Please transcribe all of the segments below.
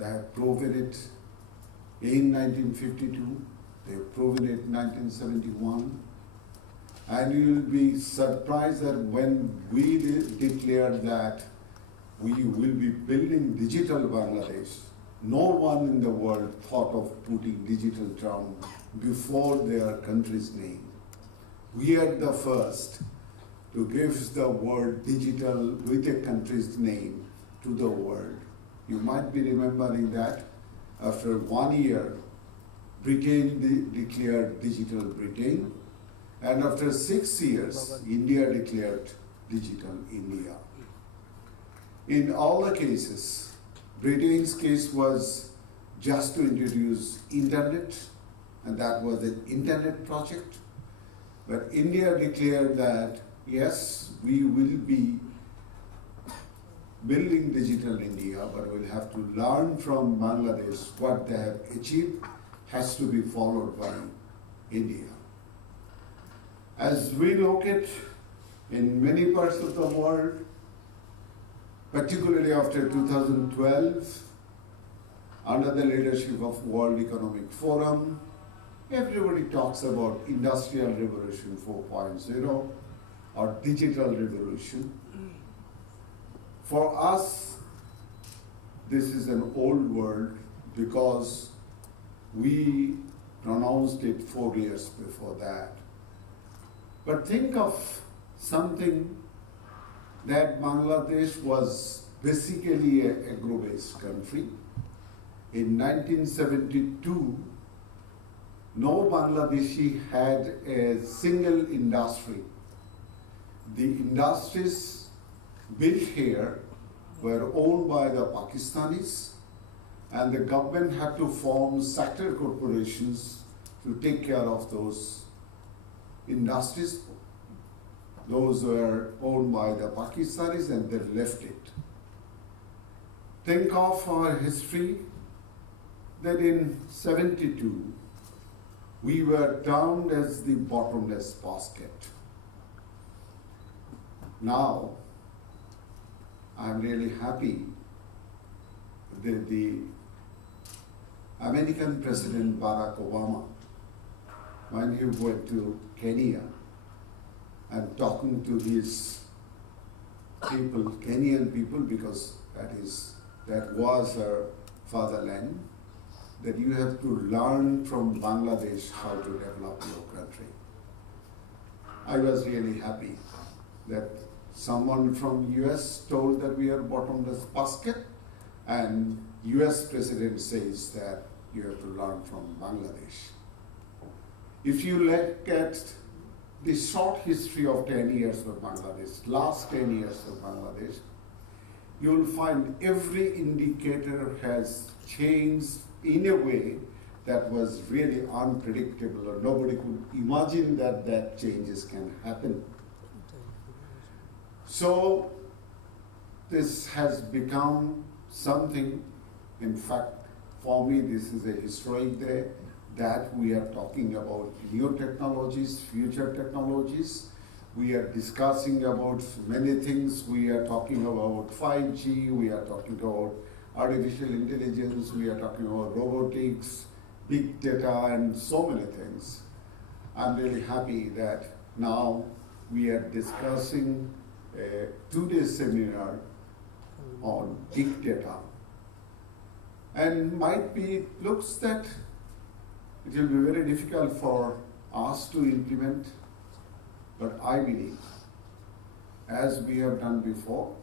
They have proven it in 1952, they have proven it in 1971, and you will be surprised that when we declared that we will be building digital Bangladesh, no one in the world thought of putting digital term before their country's name. We are the first to give the word digital with a country's name to the world. You might be remembering that after 1 year, Britain declared digital Britain, and after 6 years, India declared digital India. In all the cases, Britain's case was just to introduce internet, and that was an internet project. But India declared that, yes, we will be building digital India, but we'll have to learn from Bangladesh what they have achieved has to be followed by India. As we look at in many parts of the world, particularly after 2012, under the leadership of World Economic Forum, everybody talks about Industrial Revolution 4.0 or digital revolution. For us, this is an old word because we pronounced it 4 years before that. But think of something that Bangladesh was basically an agro-based country. In 1972, no Bangladeshi had a single industry. The industries built here were owned by the Pakistanis, and the government had to form sector corporations to take care of those industries. Those were owned by the Pakistanis and they left it. Think of our history that in 72, we were termed as the bottomless basket. Now, I'm really happy that the American President Barack Obama, when he went to Kenya and talking to his people, Kenyan people, because that was our fatherland, that you have to learn from Bangladesh how to develop your country. I was really happy that someone from US told that we are bottomless basket, and US president says that you have to learn from Bangladesh. If you look at the short history of 10 years of Bangladesh, last 10 years of Bangladesh, you will find every indicator has changed in a way that was really unpredictable, or nobody could imagine that changes can happen. So this has become something, in fact, for me, this is a historic day that we are talking about new technologies, future technologies. We are discussing about many things. We are talking about 5G, we are talking about artificial intelligence, we are talking about robotics, big data, and so many things. I'm really happy that now we are discussing a 2-day seminar on big data. And might be, looks that it will be very difficult for us to implement, but I believe, as we have done before,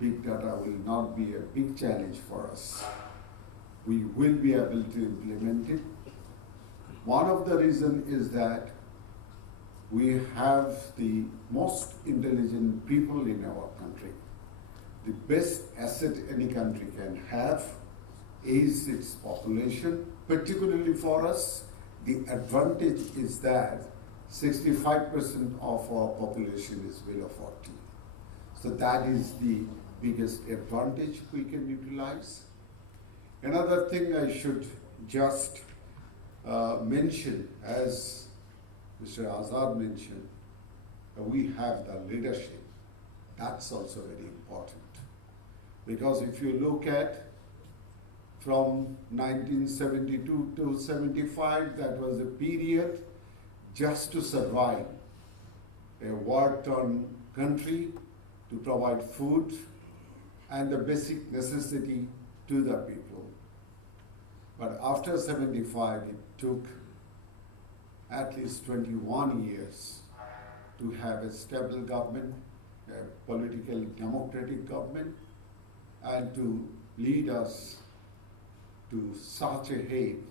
big data will not be a big challenge for us. We will be able to implement it. One of the reasons is that we have the most intelligent people in our country. The best asset any country can have is its population. Particularly for us, the advantage is that 65% of our population is below 40. So that is the biggest advantage we can utilize. Another thing I should just mention, as Mr. Azad mentioned, we have the leadership. That's also very important. Because if you look at from 1972 to 75, that was a period just to survive. A war-torn country, to provide food and the basic necessity to the people. But after 75, it took at least 21 years to have a stable government, a political democratic government, and to lead us to such a height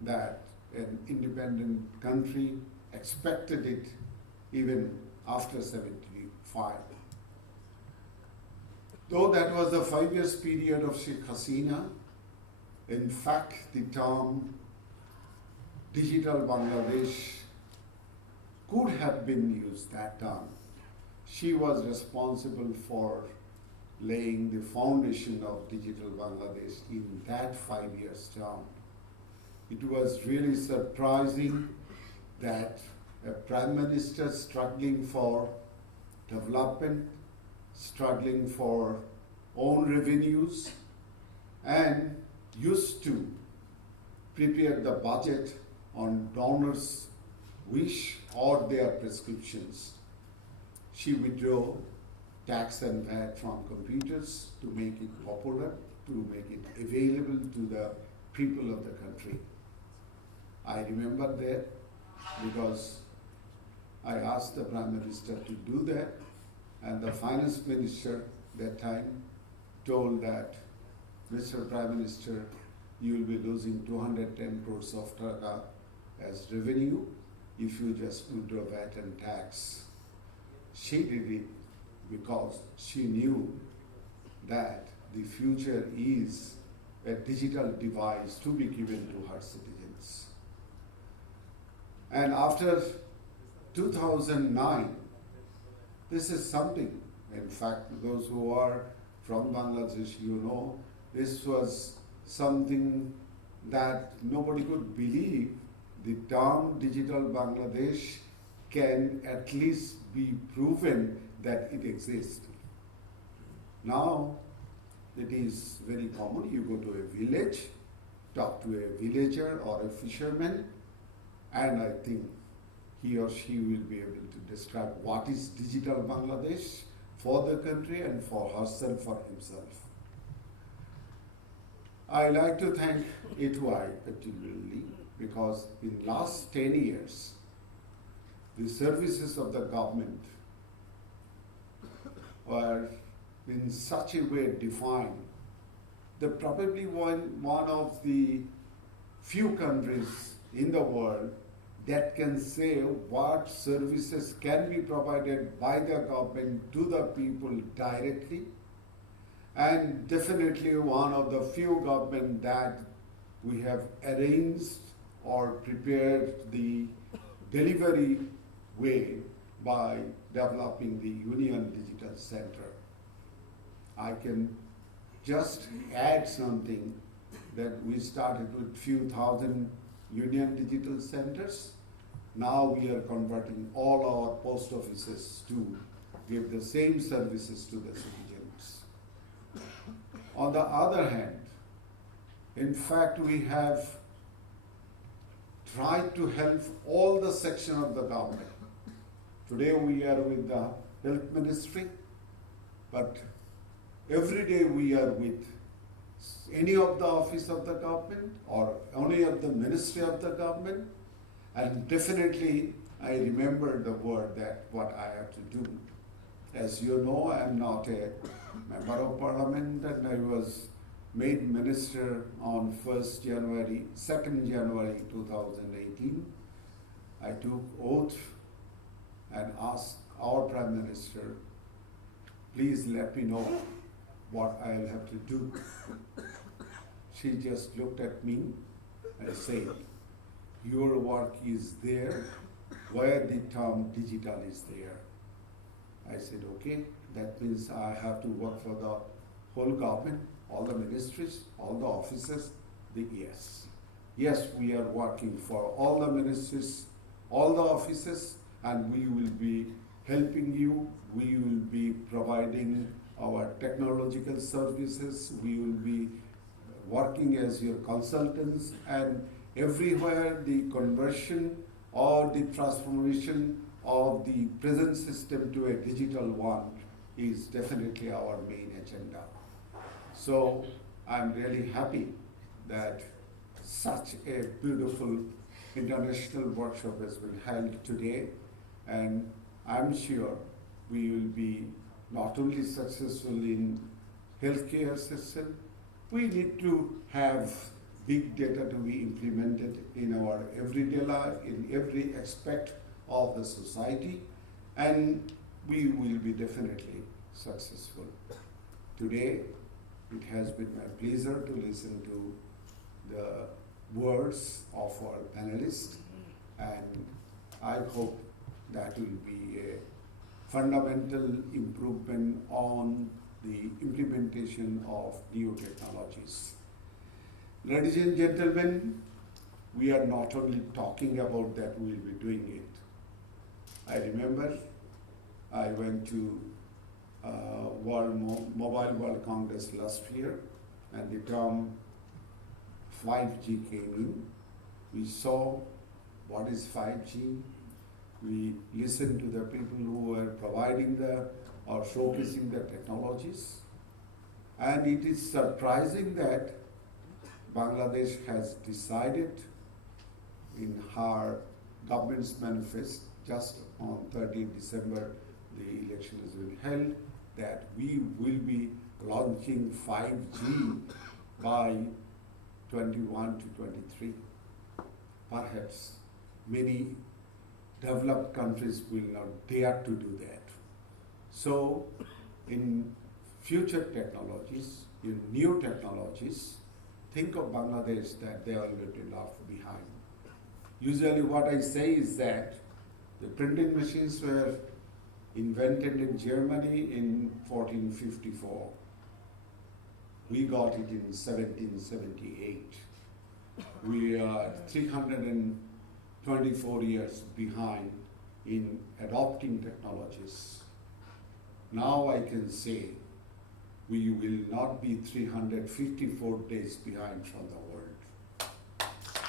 that an independent country expected it even after 75. Though that was the 5 years period of Sheikh Hasina, in fact, the term digital Bangladesh could have been used that term. She was responsible for laying the foundation of digital Bangladesh in that 5 years term. It was really surprising that a prime minister struggling for development, struggling for own revenues, and used to prepare the budget on donors' wish or their prescriptions. She withdrew tax and VAT from computers to make it popular, to make it available to the people of the country. I remember that because I asked the Prime Minister to do that, and the Finance Minister that time told that, Mr. Prime Minister, you will be losing 210 crores of taka as revenue if you just withdraw VAT and tax. She did it because she knew that the future is a digital device to be given to her citizens. And after 2009, this is something, in fact, those who are from Bangladesh, you know, this was something that nobody could believe. The term digital Bangladesh can at least be proven that it exists. Now, it is very common. You go to a village, talk to a villager or a fisherman, and I think he or she will be able to describe what is digital Bangladesh for the country and for herself or himself. I like to thank A2I particularly because in last 10 years, the services of the government were in such a way defined that probably one of the few countries in the world that can say what services can be provided by the government to the people directly, and definitely one of the few government that we have arranged or prepared the delivery way by developing the Union Digital Center. I can just add something that we started with few thousand Union Digital Centers. Now we are converting all our post offices to give the same services to the citizens. On the other hand, in fact, we have tried to help all the section of the government. Today we are with the Health Ministry, but every day we are with any of the office of the government or any of the ministry of the government, and definitely I remember the word that what I have to do. As you know, I am not a member of parliament, and I was made minister on 2nd January 2018. I took oath and asked our Prime Minister, please let me know what I'll have to do. She just looked at me and said, your work is there where the term digital is there. I said, okay, that means I have to work for the whole government, all the ministries, all the offices. Yes. Yes, we are working for all the ministries, all the offices, and we will be helping you. We will be providing our technological services. We will be working as your consultants, and everywhere the conversion or the transformation of the present system to a digital one is definitely our main agenda. So I'm really happy that such a beautiful international workshop has been held today, and I'm sure we will be not only successful in healthcare system, we need to have big data to be implemented in our everyday life, in every aspect of the society, and we will be definitely successful. Today, it has been my pleasure to listen to the words of our panelists, and I hope that will be a fundamental improvement on the implementation of new technologies. Ladies and gentlemen, we are not only talking about that, we will be doing it. I remember I went to Mobile World Congress last year, and the term 5G came in. We saw what is 5G. We listened to the people who were providing or showcasing the technologies. And it is surprising that Bangladesh has decided in her government's manifest just on 30th December, the election has been held, that we will be launching 5G by 21 to 23. Perhaps many developed countries will not dare to do that. So in future technologies, in new technologies, think of Bangladesh that they are a little left behind. Usually what I say is that the printing machines were invented in Germany in 1454. We got it in 1778. We are 324 years behind in adopting technologies. Now I can say we will not be 354 days behind from the world.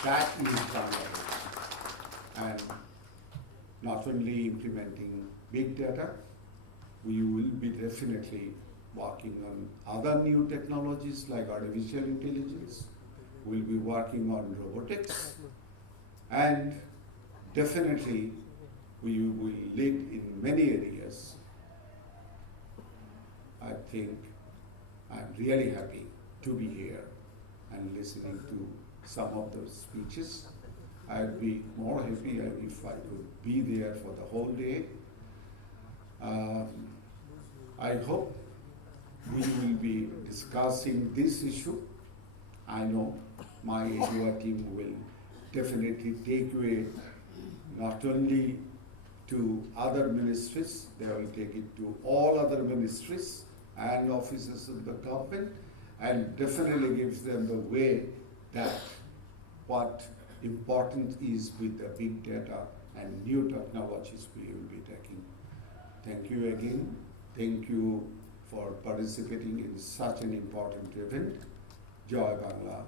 That is Bangladesh. And not only implementing big data, we will be definitely working on other new technologies like artificial intelligence. We'll be working on robotics, and definitely we will lead in many areas. I think I'm really happy to be here and listening to some of those speeches. I'd be more happy if I could be there for the whole day. I hope we will be discussing this issue. I know my area team will definitely take away not only to other ministries, they will take it to all other ministries and offices of the government, and definitely gives them the way that what important is with the big data and new technologies we will be taking. Thank you again. Thank you for participating in such an important event. Joy Bangla.